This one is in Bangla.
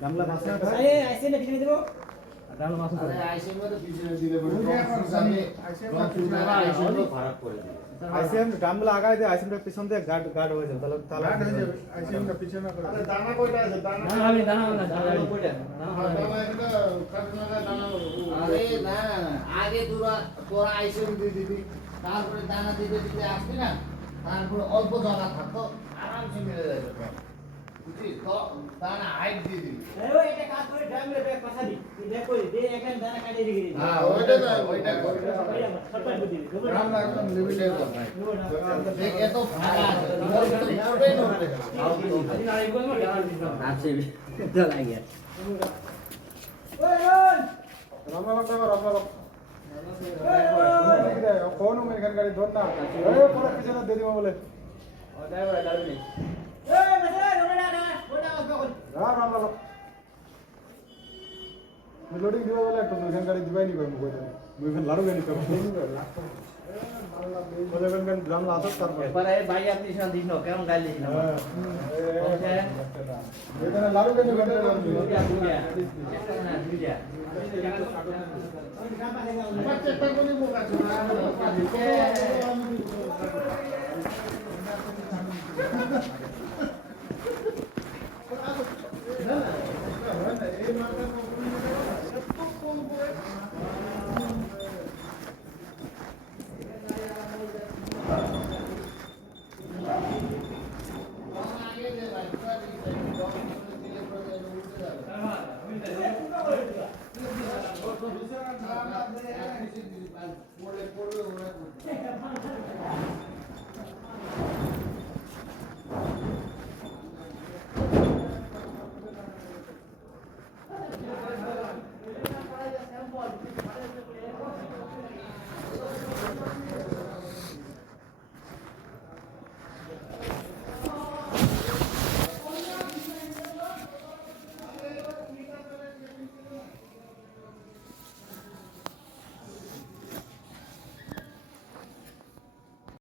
গামলা মাছ গামলা মাছ আইসিএম গামলা আগায় দিয়ে আইসিএমটা পিছন দিয়ে গার্ড গার্ড হয়ে যাবে। তাহলে তাহলে দানা কয়টা আছে দানা আমি দানা না দানা আরে না না না আগে তোরা আইসিএম দিয়ে দিবি তারপরে দানা দিতে দিতে আসবি না তারপরে অল্প জায়গা থাকতো আরামসে মিলে যাবে বুঝছিস? তো দানা হাইট দিয়ে দিবি। হ্যাঁ ওইটা না ওইটা রান্না একদম লিমিটেড দেখ এত ফাঁকা আছে। ওটাই নড়বে আছে লাগিয়ে রাম রাম রাম লোডিং দিব বলে একটু মেঘান গাড়ি দিবাই নি কই মুই মেঘান লাড়ু গাড়ি তো। বলে মেঘান গামলা আসত তারপরে। এবারে ভাই আপনি সব দিন কেমন গাইলি না এখানে লাড়ু গাড়ি দুইটা দুইটা দুইটা। চেষ্টা করি মুখ না por el pueblo